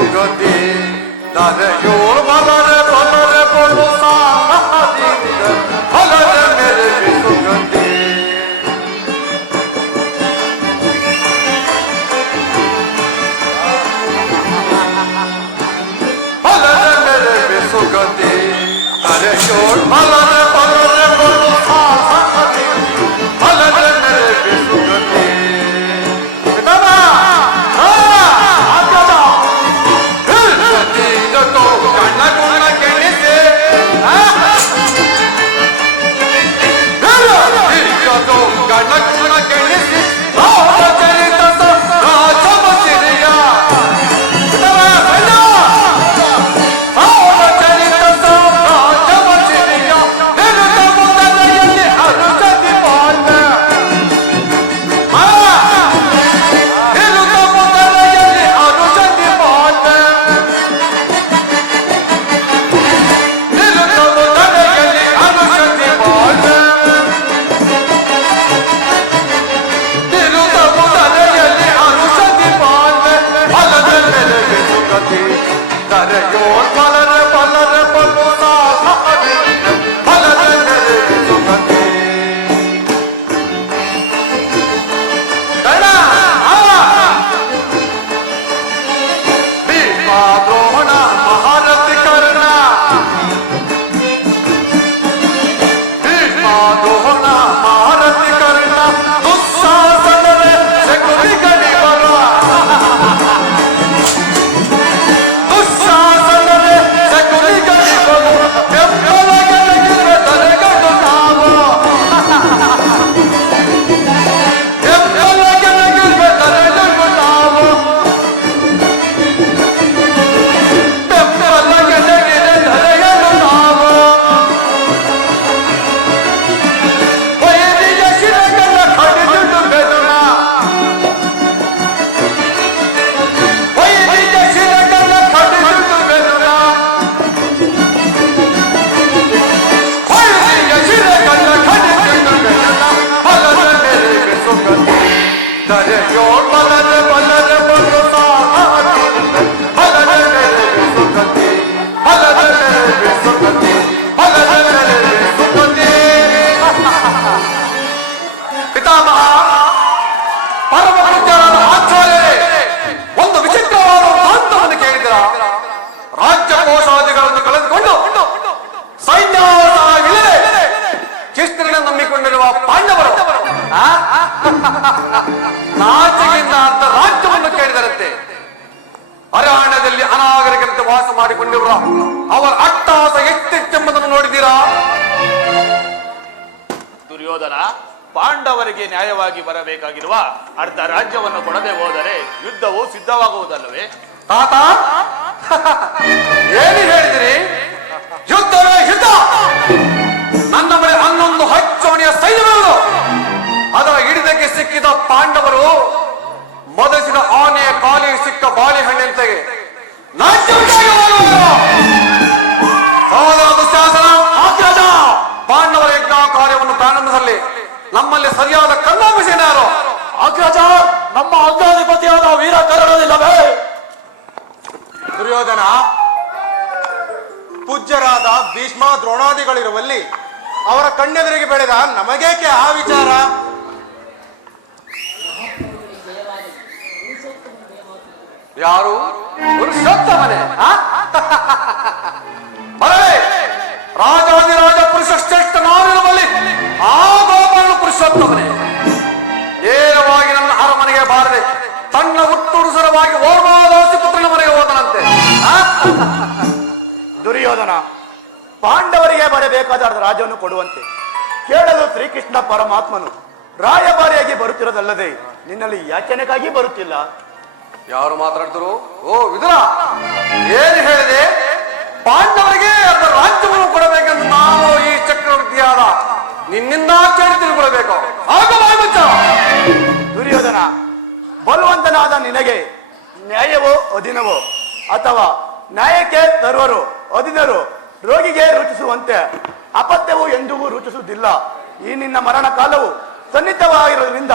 ಸುಗಂಧಿ ಧರೆಯೋಳು ಮಲರೆ ಬಲರೆ ಬಲು ಸಾಲದಿಂದ ಫಲದ ಮೆರವಿ ಸುಗಂಧಿ ಫಲದ ಮೆರವಿ ಸುಗಂಧಿ ಧರೆಯೋಳು ಮಲರೆ ಬಲರೆ ಬಲು ಸಾಲದಿಂದ ಫಲದ ಮೆರವಿ ಸುಗಂಧಿ ರಾಜ್ಯಕೋಶಾದಿಗಳನ್ನು ಕಳೆದುಕೊಂಡು ಸೈನ್ಯವಿಲ್ಲದೆ ಶಿಸ್ತಿನ ನಂಬಿಕೊಂಡಿರುವ ಪಾಂಡವರು ನಾಚಿಕೆಯಿಂದ ಅರ್ಧ ರಾಜ್ಯವನ್ನು ಕೇಳಿದರಂತೆ. ಅರಣ್ಯದಲ್ಲಿ ಅನಾಗರಿಕರಂತೆ ವಾಸ ಮಾಡಿಕೊಂಡಿರುವ ಅವರ ಅಟ್ಟಹಾಸ ಎಷ್ಟೆಂಬುದನ್ನು ನೋಡಿದ್ದೀರಾ? ದುರ್ಯೋಧನ, ಪಾಂಡವರಿಗೆ ನ್ಯಾಯವಾಗಿ ಬರಬೇಕಾಗಿರುವ ಅರ್ಧ ರಾಜ್ಯವನ್ನು ಕೊಡದೆ ಹೋದರೆ ಯುದ್ಧವು ಸಿದ್ಧವಾಗುವುದಲ್ಲವೇ? ತಾತ ಏನು ಹೇಳಿದಿರಿ? ಯುದ್ಧವೇ ಯುದ್ಧ. ನನ್ನ ಬಳಿ 11 ಹಚ್ಚೋಣಿಯ ಸೈನ್ಯಗಳು. ಅದರ ಹಿಡಿದಕ್ಕೆ ಸಿಕ್ಕಿದ ಪಾಂಡವರು ಮೊದಲಿಸಿದ ಆನೆಯ ಕಾಲಿಗೆ ಸಿಕ್ಕ ಬಾಳೆಹಣ್ಣಂತೆ ಪಾಂಡವರ ಯಜ್ಞ ಕಾರ್ಯವನ್ನು ಪ್ರಾರಂಭಿಸಲಿ. ನಮ್ಮಲ್ಲಿ ಸರಿಯಾದ ಕರ್ಮಾಭಿಷೇಕ ಯಾರು? ಅಗ್ರಜ, ನಮ್ಮ ಅಗ್ರಾಧಿಪತಿಯಾದ ವೀರ ಕರ್ಣನಿಲ್ಲವೇ? ದುರ್ಯೋಧನ, ಪೂಜ್ಯರಾದ ಭೀಷ್ಮ ದ್ರೋಣಾದಿಗಳಿರುವಲ್ಲಿ ಅವರ ಕಣ್ಣೆದುರಿಗೆ ಬೆಳೆದ ನಮಗೇಕೆ ಆ ವಿಚಾರ? ಯಾರು? ಪುರುಷೋತ್ತಮನೇ. ಬರಲೇ ರಾಜಾದಿರಾಜ ಪುರುಷ ಶ್ರೇಷ್ಠ ನಾವಿರುವಲ್ಲಿ ಆ ಗೋಪಾಲನು ಪುರುಷೋತ್ತಮನೇ. ನೇರವಾಗಿ ನನ್ನ ಅರಮನೆಗೆ ಬಾರದೆ ತನ್ನ ಹುಟ್ಟುಡುಸರವಾಗಿ ಓರ್ವಾದಾಸಿ ಪುತ್ರನ ಮನೆಗೆ ಹೋದನಂತೆ. ದುರ್ಯೋಧನ, ಪಾಂಡವರಿಗೆ ಬರಬೇಕಾದ ರಾಜ್ಯವನ್ನು ಕೊಡುವಂತೆ ಕೇಳಲು ಶ್ರೀಕೃಷ್ಣ ಪರಮಾತ್ಮನು ರಾಯಭಾರಿಯಾಗಿ ಬರುತ್ತಿರೋದಲ್ಲದೆ ನಿನ್ನಲ್ಲಿ ಯಾಚನೆಗಾಗಿ ಬರುತ್ತಿಲ್ಲ. ಯಾರು ಮಾತಾಡ್ತರು? ಓ ವಿದುರ, ಏನು ಹೇಳಿದೆ? ಪಾಂಡವರಿಗೆ ಅದರ ರಾಜ್ಯವನ್ನು ಕೊಡಬೇಕೆಂದು ನಾವು ಈ ಚಕ್ರವರ್ತಿಯಾದ ನಿನ್ನಿಂದ ಕೇಳಿ ತಿಳ್ಕೊಳ್ಬೇಕು. ಆಗ ಬಾಯ್ಮುಚ್ಚ. ದುರ್ಯೋಧನ, ಬಲವಂತನಾದ ನಿನಗೆ ನ್ಯಾಯವೋ ಅಧೀನವೋ ಅಥವಾ ನ್ಯಾಯಕ್ಕೆ ಸರ್ವರು ಅಧೀನರು ರೋಗಿಗೆ ರುಚಿಸುವಂತೆ ಅಪತ್ಯವು ಎಂದಿಗೂ ರುಚಿಸುವುದಿಲ್ಲ. ಈ ನಿನ್ನ ಮರಣ ಕಾಲವು ಸನ್ನಿಹಿತವಾಗಿರುವುದರಿಂದ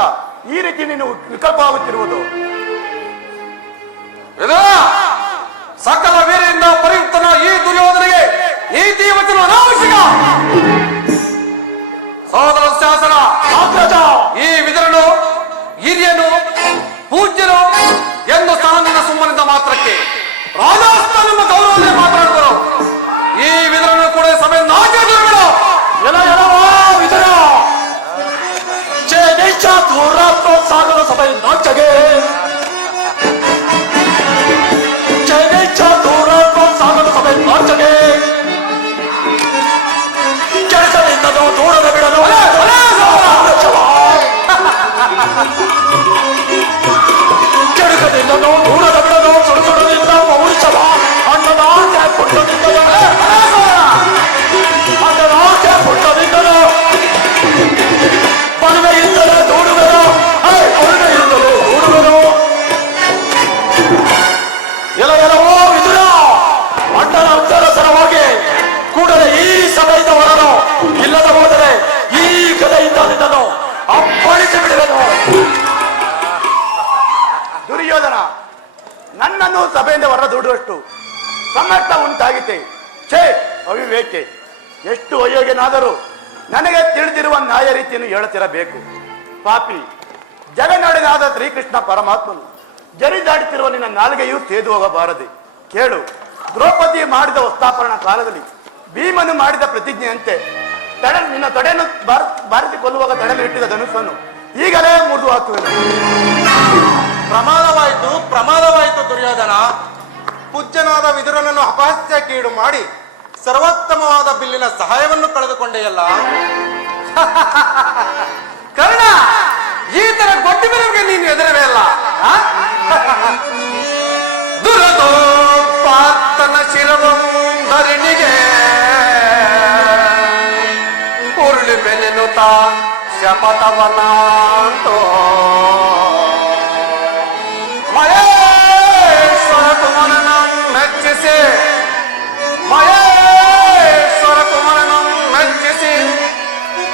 ಈ ರೀತಿ ನೀನು ವಿಕಲ್ಪವಾಗುತ್ತಿರುವುದು. ವಚನ ಅನಾವಶ್ಯಕ. ಸೋದರ ಶಾಸನ ಈ ವಿದುರನು ಹಿರಿಯನು ಪೂಜ್ಯನು ಎಂದು ಸ್ಥಾನದಿಂದ ಸುಮ್ಮನಿದ್ದ ಮಾತ್ರಕ್ಕೆ ರಾಜಸ್ಥಾನ ಗೌರವದಲ್ಲಿ ಮಾತನಾಡಿದರು. ಈ ವಿದುರನು ಕೂಡ ಸಭೆಯಿಂದ ಆಚರಿಸಬೇಡ. ವಿದುರ ದೂರ ಪ್ರೋತ್ಸಾಹದ ಸಭೆ ನಾಚಗೆ ದೂರ ಪ್ರೋತ್ಸಾಹದ ಸಭೆ ನಾಚಗೆ ಕೆಲಸದಿಂದಲೂ ದೂರದ ಬಿಡಲು ಕೆಡುಕದಿಂದಲೂ ದೂರದ ಬಿಡಲು ಸುಡುಸುಡದಿಂದ ಮೌಳಿಸವ ಅನ್ನದ ಆಸೆ ಪುಟ್ಟದಿಂದಲೂ ಅನ್ನದ ಆಸೆ ಪುಟ್ಟದಿಂದಲೂ ಮದುವೆಯಿಂದಲೇ ದೂಡುವೆನು ಮದುವೆಯಿಂದಲೇ ದೂಡುವೆನು. ಎಲ್ಲವೋ ವಿದುರ ಅಣ್ಣನ ಉತ್ತರಸರವಾಗಿ ಕೂಡಲೇ ಈ ಸಭೆಯಿಂದ ಹೊರನು, ಇಲ್ಲದ ಹೋದರೆ ಈ ಗದೆಯಿಂದ ನಿನ್ನನ್ನು ಅಪ್ಪಳಿಸಿ ಬಿಡುವೆನು. ದುರ್ಯೋಧನ, ನನ್ನನ್ನು ಸಭೆಯಿಂದ ಹೊರ ದೂಡುವಷ್ಟು ಸಮರ್ಥ ಉಂಟಾಗಿತ್ತೆ. ಛೇ ಅವಿವೇಕೆ! ಎಷ್ಟು ಅಯೋಗ್ಯನಾದರೂ ನನಗೆ ತಿಳಿದಿರುವ ನ್ಯಾಯ ರೀತಿಯನ್ನು ಹೇಳುತ್ತಿರಬೇಕು. ಪಾಪಿ, ಜಗನಾಡಿನಾದ ಶ್ರೀಕೃಷ್ಣ ಪರಮಾತ್ಮನು ಜರಿದಾಡುತ್ತಿರುವ ನಿನ್ನ ನಾಲಿಗೆಯೂ ಸೇದು ಹೋಗಬಾರದೆ. ಕೇಳು, ದ್ರೌಪದಿ ಮಾಡಿದ ವಸ್ತಾಪರಣ ಕಾಲದಲ್ಲಿ ಭೀಮನು ಮಾಡಿದ ಪ್ರತಿಜ್ಞೆಯಂತೆ ನಿನ್ನ ತೊಡೆಯನ್ನು ಬಾರಿಸಿ ಕೊಲ್ಲುವಾಗ ತಡೆಲು ಇಟ್ಟಿದ್ದ ಧನುಸ್ಸನ್ನು ಈಗಲೇ ಮುರಿದು ಹಾಕುವೆನು. ಪ್ರಮಾದವಾಯಿತು ದುರ್ಯೋಧನ. ಪೂಜ್ಯನಾದ ವಿದುರನನ್ನು ಅಪಹಾಸ್ಯಕ್ಕೀಡು ಮಾಡಿ ಸರ್ವೋತ್ತಮವಾದ ಬಿಲ್ಲಿನ ಸಹಾಯವನ್ನು ಕಳೆದುಕೊಂಡೆಯಲ್ಲ. ಕರ್ಣ, ಈ ತರ ಗೊಡ್ಡಿ ಬಿಲುವಿಗೆ ನೀನು ಎದುರವೇ ಅಲ್ಲ. ದುರದೋ ಪಾರ್ಥನ ಶಿರವಂ ಧರಣಿಗೆ ಉರುಳಿ ಬೆಲೆನುತ ಶಪಥವನಾಂತೋ ಮಹೇಶ್ವರ ಕುಮಾರನನ್ನು ಮೆಚ್ಚಿಸಿ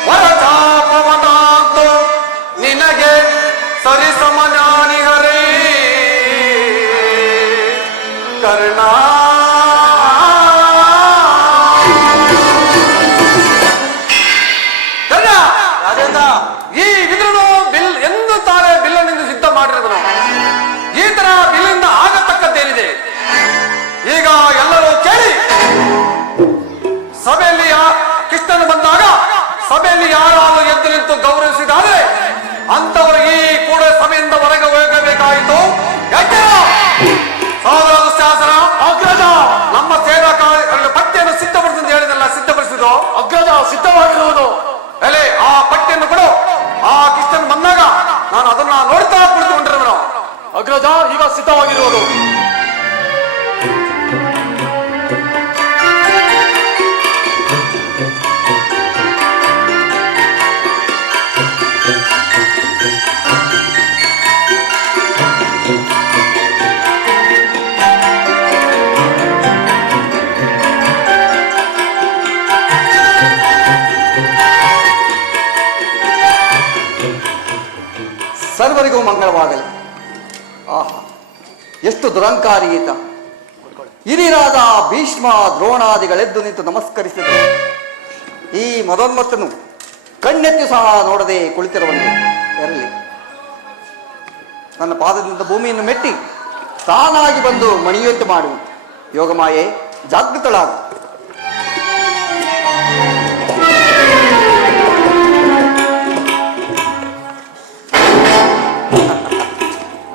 ವರಚಾಪವನಾಂತೋ ನಿನಗೆ ಸರಿಸಮನಾನಿ ಹರೇ ಕರ್ಣ. ರಾಜೇಂದ್ರ, ಈ ವಿದುರನು ಬಿಲ್ ಎಂದು ತಾರೆ ಬಿಲ್ಲನ್ನು ಸಿದ್ಧ ಮಾಡಿರುವನು. ಈ ತರ ಬಿಲ್ಲಿಂದ ಆಗತಕ್ಕದ್ದೇನಿದೆ ಈಗ ಎಲ್ಲರೂ ಕೇಳಿ. ಸಭೆಯಲ್ಲಿ ಕೃಷ್ಣನು ಬಂದಾಗ ಸಭೆಯಲ್ಲಿ ಯಾರಾದರೂ ಎದ್ದು ನಿಂತು ಗೌರವಿಸಿದಾದ್ರೆ ಅಂತವರು ಈ ಕೂಡ ಸಭೆಯಿಂದ ಹೊರಗೆ ಹೋಗಬೇಕಾಯಿತು. ಸಹೋದರ ದುಶ್ಯಾಸನ, ಅಗ್ರಜ, ನಮ್ಮ ಸೇನಾ ಪಟ್ಟಿಯನ್ನು ಸಿದ್ಧಪಡಿಸಿ ಹೇಳಿದಲ್ಲ, ಸಿದ್ಧಪಡಿಸಿದ್ದು ಅಗ್ರಜ ಸಿದ್ಧವಾಗಿರುವುದು. ಎಲೆ ಆ ಪಟ್ಟಿಯನ್ನು ಕೊಡು. ಆ ಕೃಷ್ಣನ್ ಬಂದಾಗ ನಾನು ಅದನ್ನ ನೋಡ್ತಾ ಕುಳಿತುಕೊಂಡಿರುವನು. ಅಗ್ರಜ ಈಗ ಸಿದ್ಧವಾಗಿರುವುದು. ಸರ್ವರಿಗೂ ಮಂಗಳವಾಗಲಿ. ಆಹಾ, ಎಷ್ಟು ದುರಂಕಾರಿ ಈತ! ಹಿರಿಯರಾದ ಭೀಷ್ಮ ದ್ರೋಣಾದಿಗಳೆದ್ದು ನಿಂತು ನಮಸ್ಕರಿಸಿದರು. ಈ ಮದೋನ್ಮತ್ತನು ಕಣ್ಣೆತ್ತಿ ಸಹ ನೋಡದೆ ಕುಳಿತಿರುವನು. ಇರಲಿ, ನನ್ನ ಪಾದದಿಂದ ಭೂಮಿಯನ್ನು ಮೆಟ್ಟಿ ತಾನಾಗಿ ಬಂದು ಮಣಿಯುವಂತೆ ಮಾಡು. ಯೋಗಮಾಯೆ, ಜಾಗೃತಳಾಗು.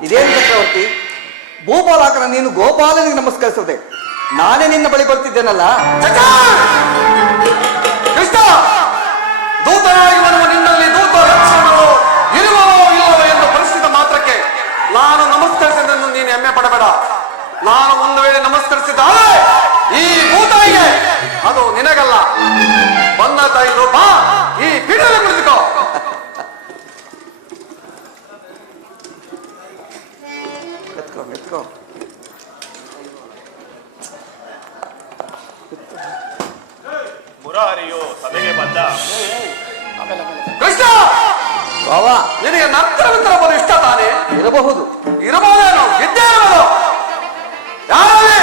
ಇದೇನು ಚಕ್ರವರ್ತಿ, ಭೂಪಾಲಕನ ನೀನು ಗೋಪಾಲನಿಗೆ ನಮಸ್ಕರಿಸದೆ ನಾನೇ ನಿನ್ನ ಬಳಿ ಬರ್ತಿದ್ದೇನಲ್ಲ. ಕೃಷ್ಣ, ದೂತನಾಗಿ ಬರುವ ನಿನ್ನಲ್ಲಿ ದೂತ ಲಕ್ಷಣಗಳು ಇರುವವೋ ಇಲ್ಲವೋ ಎಂದು ಪರಿಸ್ಥಿತಿ ಮಾತ್ರಕ್ಕೆ ನಾನು ನಮಸ್ಕರಿಸಿದ್ದನ್ನು ನೀನು ಹೆಮ್ಮೆ ಪಡಬೇಡ. ನಾನು ಒಂದು ವೇಳೆ ನಮಸ್ಕರಿಸಿದ್ದಾಳೆ ಈ ಭೂತಾಯಿಗೆ, ಅದು ನಿನಗಲ್ಲ. ಬಂದ ತಾಯಿ ರೂಪ ಈ ಪೀಠದಲ್ಲಿ ಕುಳಿತುಕೋ. ಎತ್ಕೋ. ಮುರಾರಿಯು ಸಭೆಗೆ ಬಂದ. ಕೃಷ್ಣ, ಬಾವಾ, ನಿನಗೆ ನಂತರ ಬರೋದು ಇಷ್ಟ ತಾನೇ? ಇರಬಹುದು. ಇರಬಹುದೇನೋ, ವಿದ್ಯೆ ಇರಬಹುದು. ಯಾರಲ್ಲಿ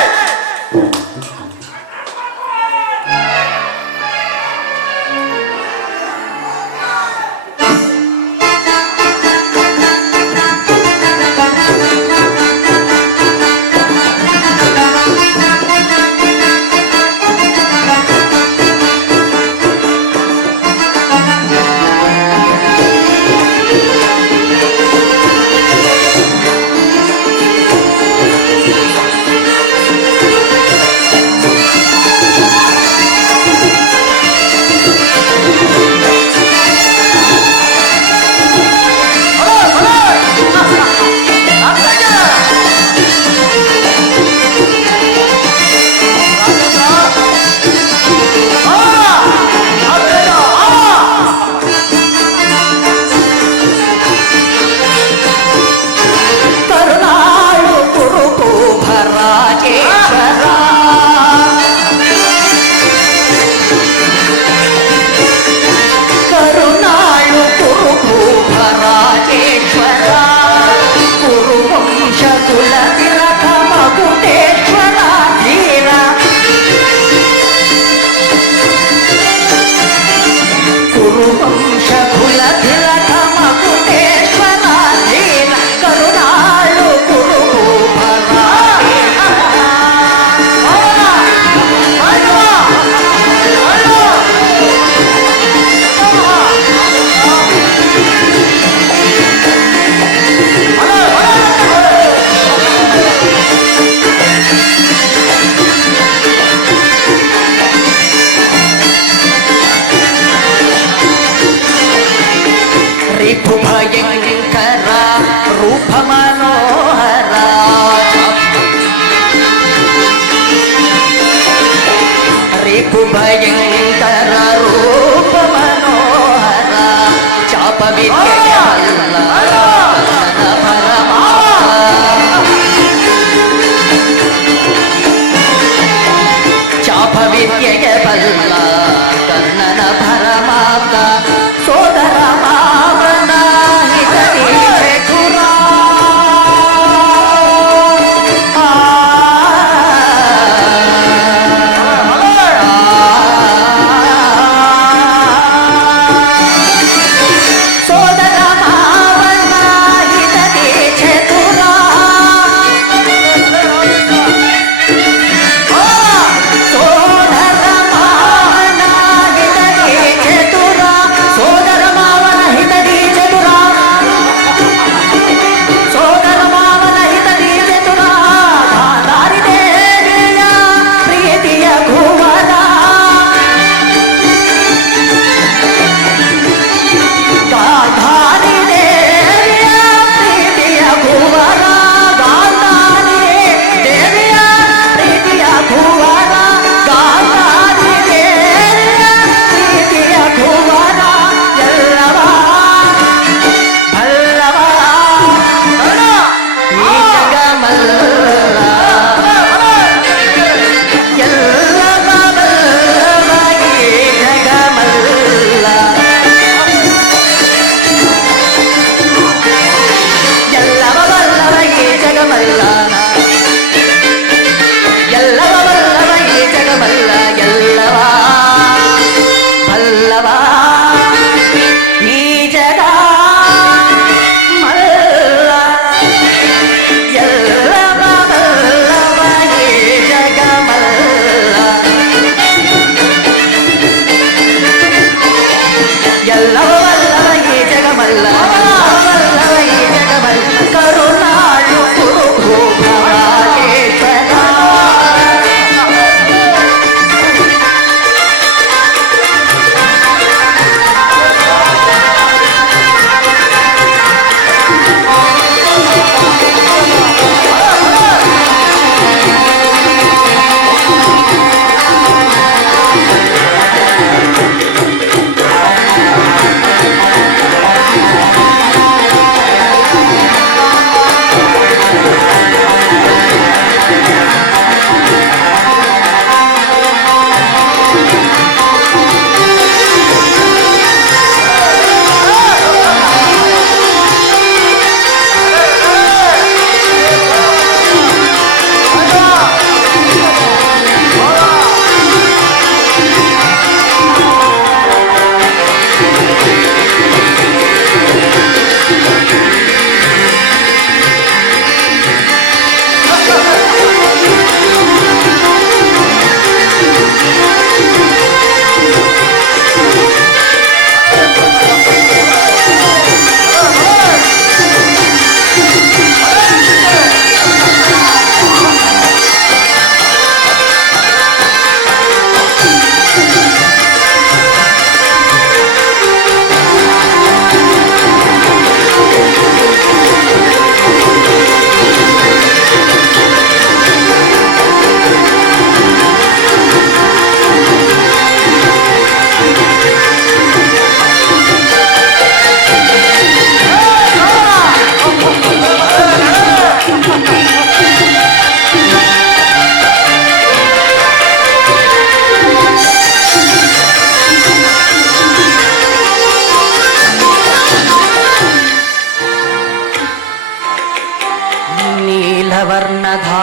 ಏನೆಂದು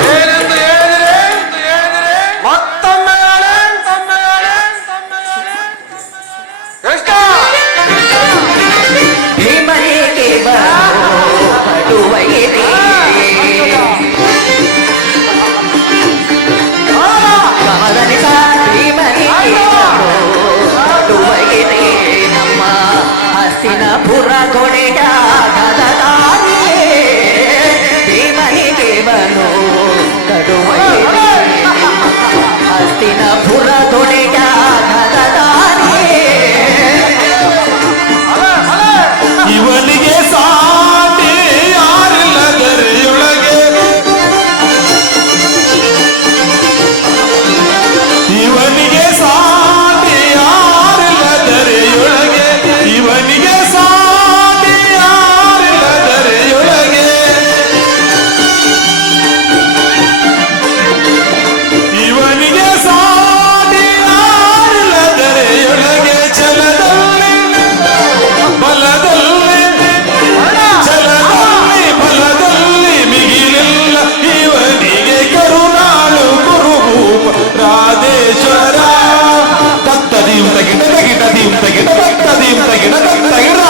ಹೇಳಿದಿರಿ? ಮತ್ತೊಮ್ಮೆ ಹೇಳಿ. ಕೃಷ್ಣ ಭೀಮನಿಗೆ ಬರುವೈರಿ ಕಮಲನಿಸ ಭೀಮನಿಗೆ ಬರುವೈರಿ ನಮ್ಮ ಹಸ್ತಿನಪುರ ಕೊಡೆಯ ಗದದಾರಿಯೇ ಭೀಮನಿಗೆ ಬರು ಕಡುವೈರಿ ಹಸ್ತಿನಪುರ ಕೊಡೆಯ ಗದದಾರಿಯೇ ಇವನಿಗೆ ಸಾಟಿ ಯಾರಿಲ್ಲ ದರೆಯೊಳಗೆ ಇವನಿಗೆ ಸಾಟಿ ಯಾರಿಲ್ಲ ದರೆಯೊಳಗೆ ಇವನಿಗೆ ಸಾಟಿ ಯಾರಿಲ್ಲ ದರೆಯೊಳಗೆ ಇವನಿಗೆ ಸಾಟಿ ಯಾರಿಲ್ಲ ದರೆಯೊಳಗೆ ಛಲದಲ್ಲಿ ಬಲದಲ್ಲಿ ಛಲದಲ್ಲಿ ಬಲದಲ್ಲಿ ಮಿಗಿಲಿಲ್ಲ ಇವನಿಗೆ ಕರುಣಾಳು ಗುರುಭೂಪ ರಾಧೇಶ್ವರ ತತ್ತದೀಂ ತಗಿಡ ತಗಿಡ ದೀಂ ತಗಿಡ ತತ್ತದೀಂ ತಗಿಡ ತತ್ತಗಿಡ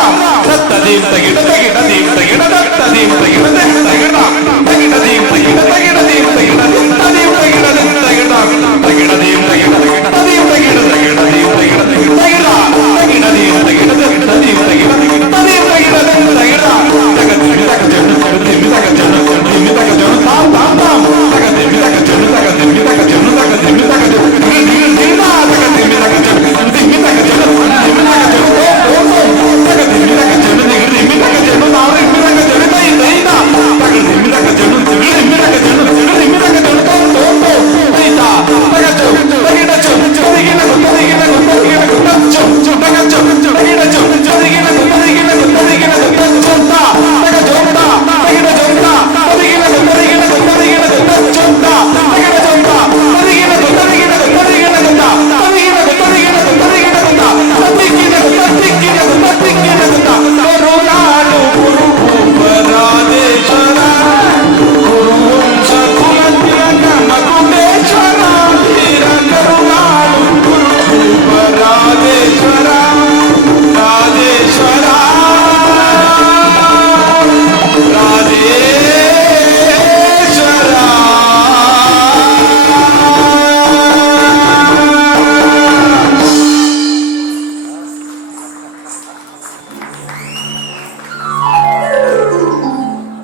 ತತ್ತದೀಂ ತಗಿಡ ತಗಿಡ ದೀಂ ತಗಿಡ ತತ್ತದೀಂ ತಗಿಡ ತತ್ತಗಿಡ ತಗಿಡ ದೀಂ ತಗಿಡ ತಗಿಡ ದೀಂ ತಗಿಡ ತತ್ತದೀಂ ತಗಿಡ ತತ್ತಗಿಡ ತಗಿಡ ದೀಂ ತಗಿಡ ತತ್ತದೀಂ ತಗಿಡ ತಗಿಡ ದೀಂ ತಗಿಡ ತಗಿಡ ತಗಿಡ ದೀಂ ತಗಿಡ ತತ್ತದೀಂ ತಗಿಡ ತತ್ತದೀಂ ತಗಿಡ ತಗಿಡ ತಗದಿಮಿ ತಗಜನು ತಗದಿಮಿ ತಗಜನು ತಗದಿಮಿ ತಗಜನು ತಾಂ ತಾಂ ತಾಂ ತಗದಿಮಿ ತಗಜನು ತಗದಿಮಿ ತಗಜನು ತಗದಿಮಿ ತಗಜನು ದಿನ ತಗದಿಮಿ ತಗಜನು ದಿಮಿ ತಗಜನು ದಿಮಿ ತಗಜನು ತಗದಿಮಿ ತಗಜನು ದಿಮಿ ತಗಜನು ನಾವು ದಿಮಿ ತಗಜನು ತೈ ತೈದ ತಗದಿಮಿ ತಗಜನು ದಿಮಿ ತಗಜನು ದಿಮಿ ತಗಜನು ತೋಂ ತೋಂ ತೈದ ತಗಜು ತಗಿಡಜು ತಗಿನ ತಗಿನ ತಗಿನ ತಚ್ಚು ತಗಜು ತಗಿಡಜು ತಗಿನ ತಗಿನ ತಗಿನ ತಚ್ಚುಂತ ತಗಜುಂತ ತಗಿಡಜುಂತ ತಗಿನ ತಗಿನ ತಗಿನ ತಚ್ಚುಂತ ತಗಿಡಜುಂತ ತಗಿನ ತಗಿನ ತಗಿನ ತಗಿನ ತಗಿನ ತಗಿನ ತಗಿನ ತಗಿನ ತಗಿನ ಕರುಣಾಳು ಗುರುಭೂಪ ರಾಧೇಶ್ವರ ಗುರುವಂಶ ಕುಲತಿಲಕ ಮಗುಡೇಶ್ವರ ವೀರ ಕರುಣಾಳು ಗುರುಭೂಪ ರಾಧೇಶ್ವರ ರಾಧೇಶ್ವರ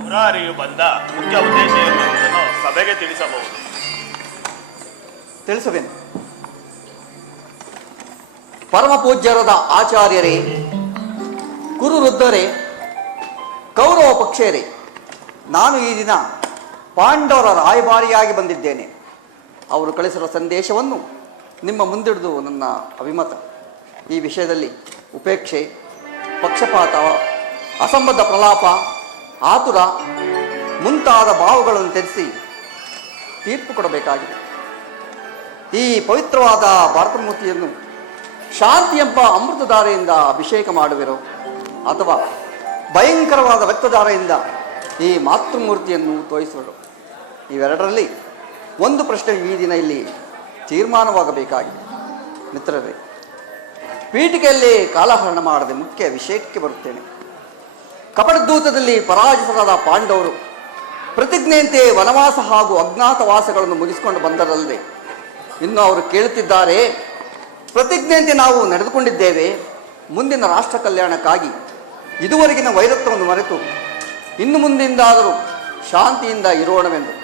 ಮುರಾರಿಯು ಬಂದ ಮುಖ್ಯ ಉದ್ದೇಶ ಎನ್ನುವುದನ್ನು ಸಭೆಗೆ ತಿಳಿಸಬಹುದು. ತಿಳಿಸಬೇನು. ಪರಮ ಪೂಜ್ಯರಾದ ಆಚಾರ್ಯರೇ, ಕುರು ವೃದ್ಧರೇ, ಕೌರವ ಪಕ್ಷೇರೇ, ನಾನು ಈ ದಿನ ಪಾಂಡವರ ರಾಯಭಾರಿಯಾಗಿ ಬಂದಿದ್ದೇನೆ. ಅವರು ಕಳಿಸಿರುವ ಸಂದೇಶವನ್ನು ನಿಮ್ಮ ಮುಂದಿಡುವುದು ನನ್ನ ಅಭಿಮತ. ಈ ವಿಷಯದಲ್ಲಿ ಉಪೇಕ್ಷೆ, ಪಕ್ಷಪಾತ, ಅಸಂಬದ್ಧ ಪ್ರಲಾಪ, ಆತುರ ಮುಂತಾದ ಭಾವಗಳನ್ನು ತ್ಯಜಿಸಿ ತೀರ್ಪು ಕೊಡಬೇಕಾಗಿದೆ. ಈ ಪವಿತ್ರವಾದ ಭಾರತಮೂರ್ತಿಯನ್ನು ಶಾಂತಿ ಎಂಬ ಅಮೃತಧಾರೆಯಿಂದ ಅಭಿಷೇಕ ಮಾಡುವಿರೋ ಅಥವಾ ಭಯಂಕರವಾದ ರಕ್ತಧಾರೆಯಿಂದ ಈ ಮಾತೃಮೂರ್ತಿಯನ್ನು ತೋರಿಸುವರು. ಇವೆರಡರಲ್ಲಿ ಒಂದು ಪ್ರಶ್ನೆ ಈ ದಿನ ಇಲ್ಲಿ ತೀರ್ಮಾನವಾಗಬೇಕಾಗಿದೆ. ಮಿತ್ರರೇ, ಪೀಠಿಕೆಯಲ್ಲಿ ಕಾಲಹರಣ ಮಾಡದೆ ಮುಖ್ಯ ವಿಷಯಕ್ಕೆ ಬರುತ್ತೇನೆ. ಕಪಟದೂತದಲ್ಲಿ ಪರಾಜಿತರಾದ ಪಾಂಡವರು ಪ್ರತಿಜ್ಞೆಯಂತೆ ವನವಾಸ ಹಾಗೂ ಅಜ್ಞಾತವಾಸಗಳನ್ನು ಮುಗಿಸಿಕೊಂಡು ಬಂದರಲ್ಲದೆ ಇನ್ನು ಅವರು ಕೇಳುತ್ತಿದ್ದಾರೆ, ಪ್ರತಿಜ್ಞೆಯಂತೆ ನಾವು ನಡೆದುಕೊಂಡಿದ್ದೇವೆ, ಮುಂದಿನ ರಾಷ್ಟ್ರ ಕಲ್ಯಾಣಕ್ಕಾಗಿ ಇದುವರೆಗಿನ ವೈರತ್ವವನ್ನು ಮರೆತು ಇನ್ನು ಮುಂದಿಂದಾದರೂ ಶಾಂತಿಯಿಂದ ಇರೋಣವೆಂದು.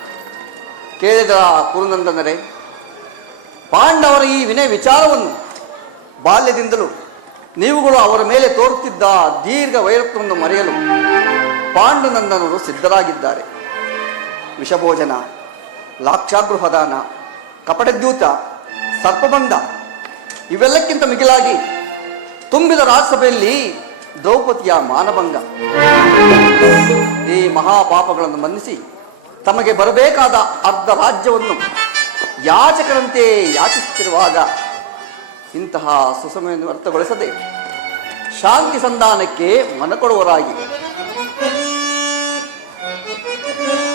ಕೇಳಿದ ಕುರುನಂದನರೇ, ಪಾಂಡವರ ಈ ವಿನಯ ವಿಚಾರವನ್ನು ಬಾಲ್ಯದಿಂದಲೂ ನೀವುಗಳು ಅವರ ಮೇಲೆ ತೋರುತ್ತಿದ್ದ ದೀರ್ಘ ವೈರತ್ವವನ್ನು ಮರೆಯಲು ಪಾಂಡುನಂದನರು ಸಿದ್ಧರಾಗಿದ್ದಾರೆ. ವಿಷಭೋಜನ, ಲಾಕ್ಷಾಗೃಹದಾನ, ಕಪಟದ್ಯೂತ, ಸರ್ಪಬಂಧ ಇವೆಲ್ಲಕ್ಕಿಂತ ಮಿಗಿಲಾಗಿ ತುಂಬಿದ ರಾಜ್ಯಸಭೆಯಲ್ಲಿ ದ್ರೌಪದಿಯ ಮಾನಭಂಗ, ಈ ಮಹಾಪಾಪಗಳನ್ನು ಮನ್ನಿಸಿ ತಮಗೆ ಬರಬೇಕಾದ ಅರ್ಧ ರಾಜ್ಯವನ್ನು ಯಾಚಕರಂತೆ ಯಾಚಿಸುತ್ತಿರುವಾಗ ಇಂತಹ ಸುಸಮಯನ್ನು ಅರ್ಥಗೊಳಿಸದೆ ಶಾಂತಿ ಸಂಧಾನಕ್ಕೆ ಮನಕೊಡುವರಾಗಿ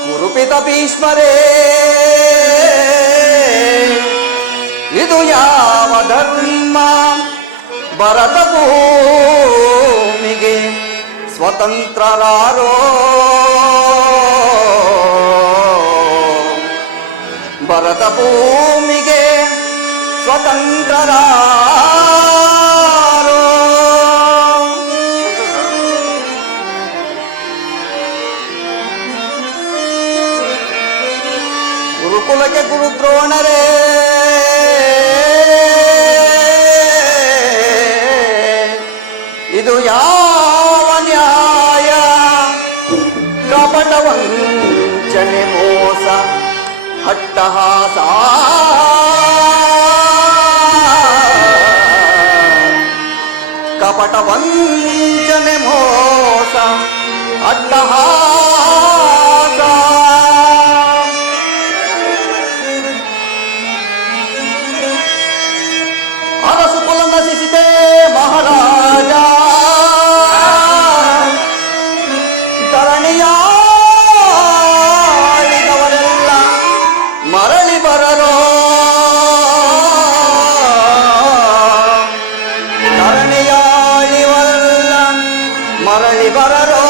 ಗುರುಪಿತ ಭೀಷ್ಮರೇ, ಇದು ಯಾವ ಧರ್ಮ? ಭರತ ಭೂಮಿಗೆ ಸ್ವತಂತ್ರರಾರೋ, ಭರತ ಭೂಮಿಗೆ ಸ್ವತಂತ್ರರಾರೋ. ಗುರುಕುಲಕ್ಕೆ ಗುರುದ್ರೋಣರೇ, ಇದು ಯಾವ ನ್ಯಾಯ? ಕಪಟ ವಂಚನೆ ಮೋಸ ಹಟ್ಟಹಾಸ, ಕಪಟ ವಂಚನೆ ಮೋಸ ಅಟ್ಟಹಾಸ. ಅರಸು ಕುಲ ನಶಿಸಿದೆ ಮಹಾರಾಜ, ಧರಣಿಯಾಳಿದವರೆಲ್ಲ ಮರಳಿ ಬರರೋ, ಧರಣಿಯಾಳಿವರೆಲ್ಲ ಮರಳಿ ಬರರೋ.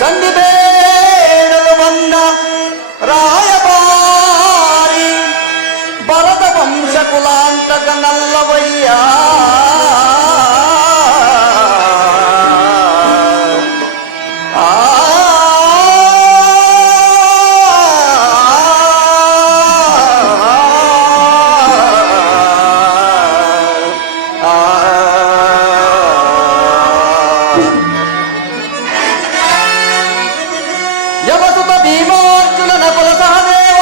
ಸಂಧಿ ಬೇಡಲು ಬಂದ ರಾಯಭಾರಿ, ಭರತ ವಂಶ ಕುಲಾಂತಕನಲ್ಲವಯ್ಯ. ಯಮಸುತ ಭೀಮಾರ್ಜುನನ ಕುಲ ಸಹದೇವ,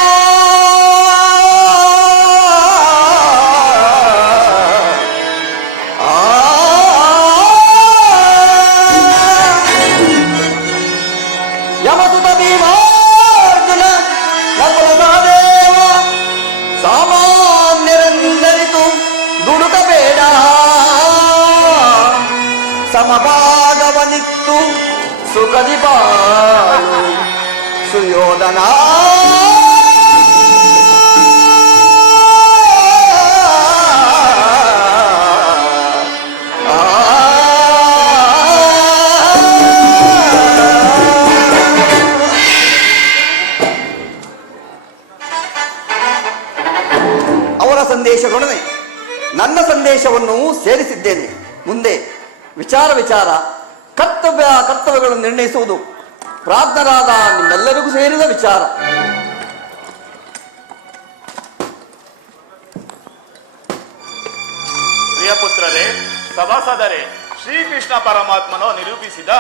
ಯಮಸುತ ಭೀಮಾರ್ಜುನ ನಕುಲ ಸಹದೇವ, ಸಾಮಾನ್ಯರೆಂದರಿತು ದುಡುಕಬೇಡ, ಸಮಭಾಗವನಿತ್ತು ಸುಖದಿ ಬಾಳು ಸುಯೋಧನ. ಅವರ ಸಂದೇಶಗಳೊಡನೆ ನನ್ನ ಸಂದೇಶವನ್ನು ಸೇರಿಸಿದ್ದೇನೆ. ಮುಂದೆ ವಿಚಾರ ಕರ್ತವ್ಯಗಳನ್ನು ನಿರ್ಣಯಿಸುವುದು ಪ್ರಾಜ್ಞರಾದ ನಿಮ್ಮೆಲ್ಲರಿಗೂ ಸೇರಿದ ವಿಚಾರ. ಪ್ರಿಯಪುತ್ರರೇ, ಸಭಾಸದರೇ, ಶ್ರೀಕೃಷ್ಣ ಪರಮಾತ್ಮನು ನಿರೂಪಿಸಿದ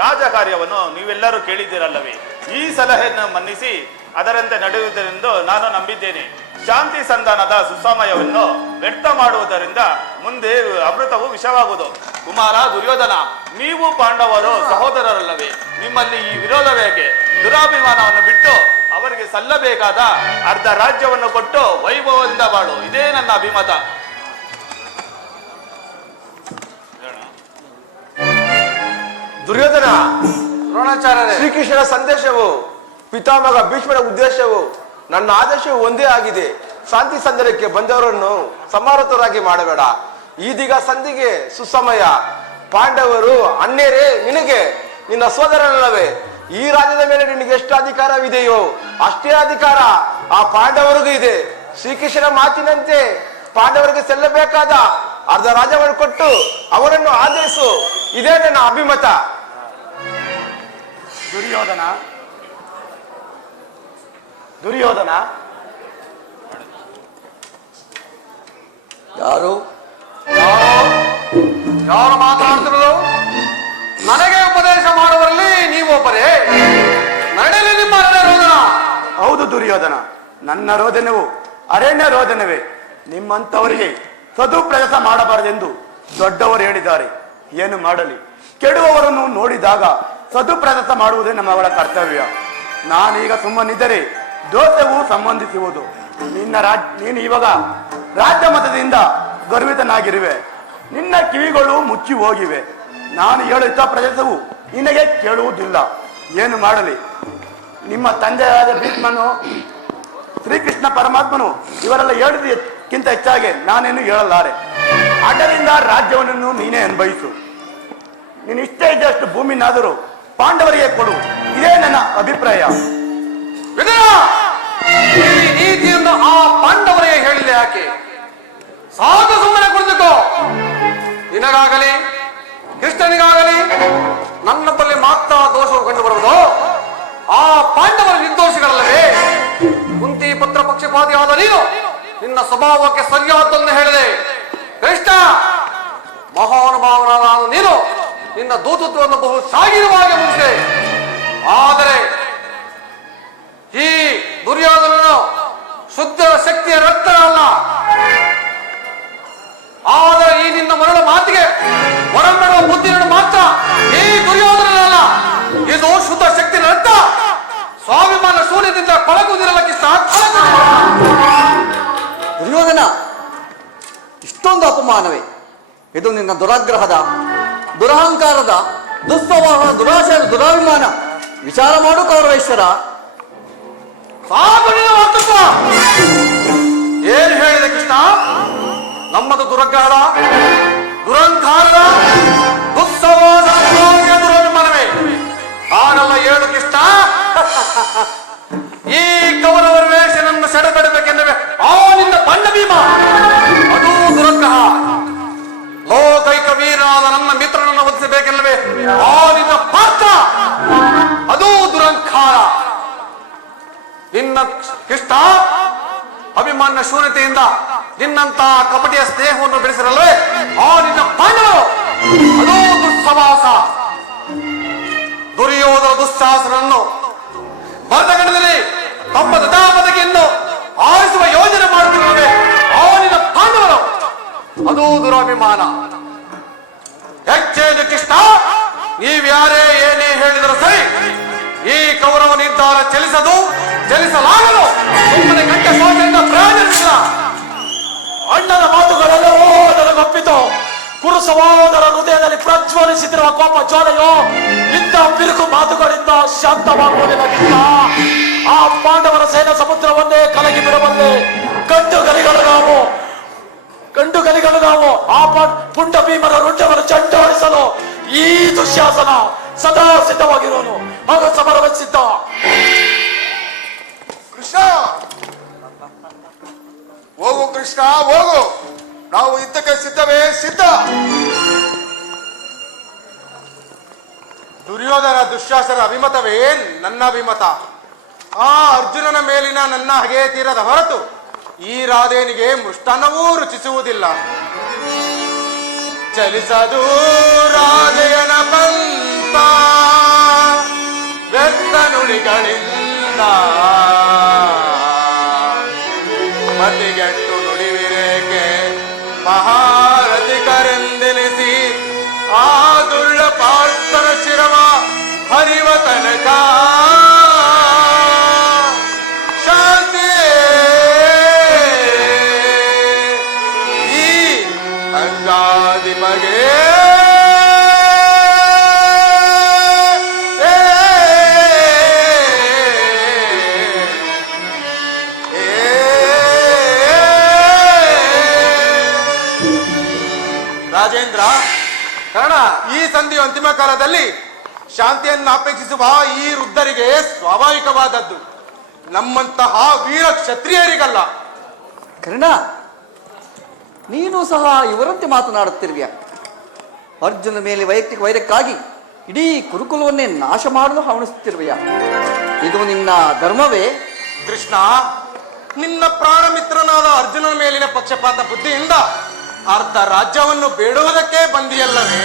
ರಾಜಕಾರ್ಯವನ್ನು ನೀವೆಲ್ಲರೂ ಕೇಳಿದ್ದೀರಲ್ಲವೇ? ಈ ಸಲಹೆಯನ್ನು ಮನ್ನಿಸಿ ಅದರಂತೆ ನಡೆಯುವುದರೆಂದು ನಾನು ನಂಬಿದ್ದೇನೆ. ಶಾಂತಿ ಸಂಧಾನದ ಸುಸಮಯವನ್ನು ವ್ಯರ್ಥ ಮಾಡುವುದರಿಂದ ಮುಂದೆ ಅಮೃತವು ವಿಷವಾಗುವುದು. ಕುಮಾರ ದುರ್ಯೋಧನ, ನೀವು ಪಾಂಡವರು ಸಹೋದರರಲ್ಲವೇ? ನಿಮ್ಮಲ್ಲಿ ಈ ವಿರೋಧವೇಕೆ? ದುರಾಭಿಮಾನವನ್ನು ಬಿಟ್ಟು ಅವರಿಗೆ ಸಲ್ಲಬೇಕಾದ ಅರ್ಧ ರಾಜ್ಯವನ್ನು ಕೊಟ್ಟು ವೈಭವದಿಂದ ಬಾಳು, ಇದೇ ನನ್ನ ಅಭಿಮತ. ದುರ್ಯೋಧನ, ದ್ರೋಣಾಚಾರ್ಯರೇ, ಶ್ರೀಕೃಷ್ಣನ ಸಂದೇಶವು, ಪಿತಾಮಹ ಭೀಷ್ಮನ ಉದ್ದೇಶವು, ನನ್ನ ಆದೇಶವು ಒಂದೇ ಆಗಿದೆ. ಶಾಂತಿ ಸಂಧಾನಕ್ಕೆ ಬಂದವರನ್ನು ಸಮಾರತರಾಗಿ ಮಾಡಬೇಡ. ಈದೀಗ ಸಂಧಿಗೆ ಸುಸಮಯ. ಪಾಂಡವರು ಅನ್ಯರೇ ನಿನಗೆ, ನಿನ್ನ ಸೋದರನಲ್ಲವೇ? ಈ ರಾಜ್ಯದ ಮೇಲೆ ನಿನಗೆ ಎಷ್ಟು ಅಧಿಕಾರವಿದೆಯೋ ಅಷ್ಟೇ ಅಧಿಕಾರ ಆ ಪಾಂಡವರಿಗೂ ಇದೆ. ಶ್ರೀಕೃಷ್ಣನ ಮಾತಿನಂತೆ ಪಾಂಡವರಿಗೆ ಸಲ್ಲಬೇಕಾದ ಅರ್ಧ ರಾಜ್ಯವನ್ನು ಕೊಟ್ಟು ಅವರನ್ನು ಆಧರಿಸು, ಇದೇ ನನ್ನ ಅಭಿಮತ. ದುರ್ಯೋಧನ ಯಾರು ಯಾರು ಮಾತನಾಡ್ತಿರೋದು? ನನಗೆ ಉಪದೇಶ ಮಾಡುವರಲ್ಲಿ ನೀವೊಬ್ಬರೇ. ನಡೆಯಲಿ ನಿಮ್ಮ ರೋದನ. ಹೌದು ದುರ್ಯೋಧನ, ನನ್ನ ರೋದನವು ಅರಣ್ಯ ರೋದನವೇ. ನಿಮ್ಮಂಥವರಿಗೆ ಸದುಪ್ರಯಾಸ ಮಾಡಬಾರದೆಂದು ದೊಡ್ಡವರು ಹೇಳಿದ್ದಾರೆ. ಏನು ಮಾಡಲಿ, ಕೆಡುವವರನ್ನು ನೋಡಿದಾಗ ಸದುಪ್ರದರ್ಶ ಮಾಡುವುದೇ ನಮ್ಮಗಳ ಕರ್ತವ್ಯ. ನಾನೀಗ ಸುಮ್ಮನಿದ್ದರೆ ದೋಷವು ಸಂಬಂಧಿಸುವುದು. ನೀನು ಇವಾಗ ರಾಜ್ಯ ಮತದಿಂದ ಗರ್ವಿತನಾಗಿರುವೆ. ನಿನ್ನ ಕಿವಿಗಳು ಮುಚ್ಚಿ ಹೋಗಿವೆ. ನಾನು ಹೇಳುತ್ತ ಪ್ರದೇಶವು ನಿನಗೆ ಕೇಳುವುದಿಲ್ಲ. ಏನು ಮಾಡಲಿ? ನಿಮ್ಮ ತಂದೆಯಾದ ಭೀಷ್ಮನು, ಶ್ರೀಕೃಷ್ಣ ಪರಮಾತ್ಮನು ಇವರೆಲ್ಲ ಹೇಳುವುದಕ್ಕಿಂತ ಹೆಚ್ಚಾಗಿ ನಾನೇನು ಹೇಳಲಾರೆ. ಆದ್ದರಿಂದ ರಾಜ್ಯವನ್ನು ನೀನೇ ಅನುಭವಿಸು. ನೀನು ಇಷ್ಟೇ ಇದ್ದಷ್ಟು ಭೂಮಿನಾದರೂ ಪಾಂಡವರಿಗೆ ಕೊಡು. ಇದೇ ನನ್ನ ಅಭಿಪ್ರಾಯ. ವಿದುರ, ಈ ನೀತಿಯನ್ನು ಆ ಪಾಂಡವರಿಗೆ ಹೇಳಿಲ್ಲ ಯಾಕೆ? ಸಾಕು, ಸುಮ್ಮನೆ ಕುಳಿತುಕೋ. ನಿನಗಾಗಲಿ ಕೃಷ್ಣನಿಗಾಗಲಿ ನನ್ನ ಬಳಿ ಮಾತ್ರ ದೋಷವು ಕಂಡು ಬರುವುದು. ಆ ಪಾಂಡವರ ನಿರ್ದೋಷಿಗಳಲ್ಲವೇ? ಕುಂತಿ ಪುತ್ರ ಪಕ್ಷಪಾತಿಯಾದ ನೀನು ನಿನ್ನ ಸ್ವಭಾವಕ್ಕೆ ಸರಿಯಾದನ್ನು ಹೇಳಿದೆ. ಕೃಷ್ಣ, ಮಹಾನುಭಾವನಾದ ನೀನು ನಿನ್ನ ದೂತತ್ವವನ್ನು ಬಹು ಸಾಗಿರವಾಗಿ ಮುಗಿಸಿದೆ. ಆದರೆ ಈ ದುರ್ಯೋಧನನು ಶುದ್ಧ ಶಕ್ತಿಯ ರಕ್ತ ಅಲ್ಲ. ಆದರೆ ಈ ನಿನ್ನ ಮರಳ ಮಾತಿಗೆ ಹೊರನಡುವ ಬುದ್ಧಿಯನ್ನು ಮಾತ್ರ ಈ ದುರ್ಯೋಧನನಲ್ಲ, ಇದು ಶುದ್ಧ ಶಕ್ತಿಯ ರಕ್ತ. ಸ್ವಾಭಿಮಾನ ಶೂನ್ಯದಿಂದ ಕೊಳಗುವುದಿರಲಕ್ಕೆ ದುರ್ಯೋಧನ, ಇಷ್ಟೊಂದು ಅಪಮಾನವೇ? ಇದು ನಿನ್ನ ದುರಾಗ್ರಹದ, ದುರಹಂಕಾರದ, ದುಸ್ವಭಾವ, ದುರಾಶಯ, ದುರಾಭಿಮಾನ. ವಿಚಾರ ಮಾಡು ಕೌರವೇಶ್ವರ. ಏನು ಹೇಳಿದೆ ಕೃಷ್ಣ? ನಮ್ಮದು ದುರಗ್ರಹದ, ದುರಂಕಾರದ, ದುಸ್ಸವಾದ, ದುರಭಿಮಾನವೇ? ಹಾಗಲ್ಲ ಹೇಳು ಕೃಷ್ಣ. ಈ ಕೌರವರ ವೇಷನನ್ನು ಸೆಡೆಬೇಕೆಂದರೆ ಆ ನಿನ್ನ ಬಂಡ ಭೀಮ, ಅದು ದುರಗ್ರಹ. ಲೋಕೈಕ ವೀರನಾದ ನನ್ನ ಮಿತ್ರನನ್ನು ವಧಿಸಬೇಕೆಲ್ಲವೇ ಆ ನಿನ್ನ ಪಾತ್ರ, ಅದು ದುರಂಕಾರ. ನಿನ್ನ ಕೃಷ್ಣ ಅಭಿಮಾನ್ಯ ಶೂನ್ಯತೆಯಿಂದ ನಿನ್ನಂತ ಕಪಟಿಯ ಸ್ನೇಹವನ್ನು ಬೆಳೆಸಿರಲ್ವೇ ಆ ನಿನ್ನ ಪಾಂಡವರು, ಅದು ದುಸ್ಸವಾಸ. ದುರ್ಯೋಧನ ದುಶ್ಶಾಸನನ್ನು ಮರದಗಡದಲ್ಲಿ ತಮ್ಮ ದದಾಪದಗಿಯನ್ನು ಆರಿಸುವ ಯೋಜನೆ ಮಾಡುತ್ತಿರುವವೇ ಆ ನಿನ್ನ ಪಾಂಡವರು, ಅದು ದುರಾಭಿಮಾನ. ಹೆಚ್ಚೇನು ಕೃಷ್ಣ, ನೀವ್ಯಾರೇ ಏನೇ ಹೇಳಿದರೂ ಸರಿ, ಈ ಕೌರವ ನಿರ್ಧಾರ ಚಲಿಸಲಾಗಲು ಸುಮ್ಮನೆ ಗಂಟೆ ಸೋಚನೆಯಿಂದ ಪ್ರಯೋಜನಿಸಿಲ್ಲ. ಅಣ್ಣನ ಮಾತುಗಳೆಲ್ಲವೋ ನನಗೊಪ್ಪಿತು. ಕುರು ಸಹೋದರ ಹೃದಯದಲ್ಲಿ ಪ್ರಜ್ವಲಿಸುತ್ತಿರುವ ಕೋಪ ಜ್ವಾಲೆಯೋ ಇಂಥ ಬಿರುಕು ಮಾತುಗಳಿಂದ ಶಾಂತವಾಗುವುದಿಲ್ಲ. ಆ ಪಾಂಡವರ ಸೇನಾ ಸಮುದ್ರವನ್ನೇ ಕಲಗಿ ಬಿಡಬಲ್ಲೆ. ಗಂಡು ಗಲಿಗಳು ನಾವು ಆ ಪುಂಡ ಭೀಮನ ರುಂಡವನ್ನು ಚಂಡಾಡಿಸಲು ಈ ದುಶ್ಯಾಸನ ಸದಾ ಸಿದ್ಧವಾಗಿರೋನು. ಆಗ ಸಮರವ ಸಿದ್ಧ. ಕೃಷ್ಣ, ಹೋಗು ಕೃಷ್ಣ, ಹೋಗು. ನಾವು ಯುದ್ಧಕ್ಕೆ ಸಿದ್ಧವೇ ಸಿದ್ಧ. ದುರ್ಯೋಧನ ದುಶ್ಯಾಸನ ಅಭಿಮತವೇ ನನ್ನ ಅಭಿಮತ. ಆ ಅರ್ಜುನನ ಮೇಲಿನ ನನ್ನ ಹಗೆ ತೀರದ ಹೊರತು ಈ ರಾಧೇನಿಗೆ ಮೃಷ್ಟಾನ್ನವೂ ರುಚಿಸುವುದಿಲ್ಲ. ಚಲಿಸದು ರಾಧೆಯನ ಪಂಥ ವ್ಯರ್ಥ ನುಡಿಗಳಿಂದ, ಮತಿಗೆಟ್ಟು ನುಡಿವಿರೇಕೆ ಮಹಾರಥಿಕರೆಂದೆನಿಸಿ ಆ ದುಳ್ಳ ಪಾರ್ಥನ ಶಿರವ ಹರಿವ ತನಕ ಶಾಂತಿಯೇ ಈ ಅಂಗಾಧಿಪಗೆ. ರಾಜೇಂದ್ರ, ಕಾರಣ ಈ ಸಂಧಿಯ ಅಂತಿಮ ಕಾಲದಲ್ಲಿ ಶಾಂತಿಯನ್ನು ಅಪೇಕ್ಷಿಸುವ ಈ ವೃದ್ಧರಿಗೆ ಸ್ವಾಭಾವಿಕವಾದದ್ದು, ನಮ್ಮಂತಹ ವೀರ ಕ್ಷತ್ರಿಯರಿಗಲ್ಲ. ಕರ್ಣ, ನೀನು ಸಹ ಇವರಂತೆ ಮಾತನಾಡುತ್ತಿರುವೆಯ? ಅರ್ಜುನ ಮೇಲೆ ವೈಯಕ್ತಿಕ ವೈರಕ್ಕಾಗಿ ಇಡೀ ಕುರುಕುಲವನ್ನೇ ನಾಶ ಮಾಡಲು ಹವಣಿಸುತ್ತಿರುವೆಯ? ಇದು ನಿನ್ನ ಧರ್ಮವೇ? ಕೃಷ್ಣ, ನಿನ್ನ ಪ್ರಾಣ ಮಿತ್ರನಾದ ಅರ್ಜುನನ ಮೇಲಿನ ಪಕ್ಷಪಾತ ಬುದ್ಧಿಯಿಂದ ಅರ್ಧ ರಾಜ್ಯವನ್ನು ಬೇಡುವುದಕ್ಕೆ ಬಂದಿಯಲ್ಲವೇ?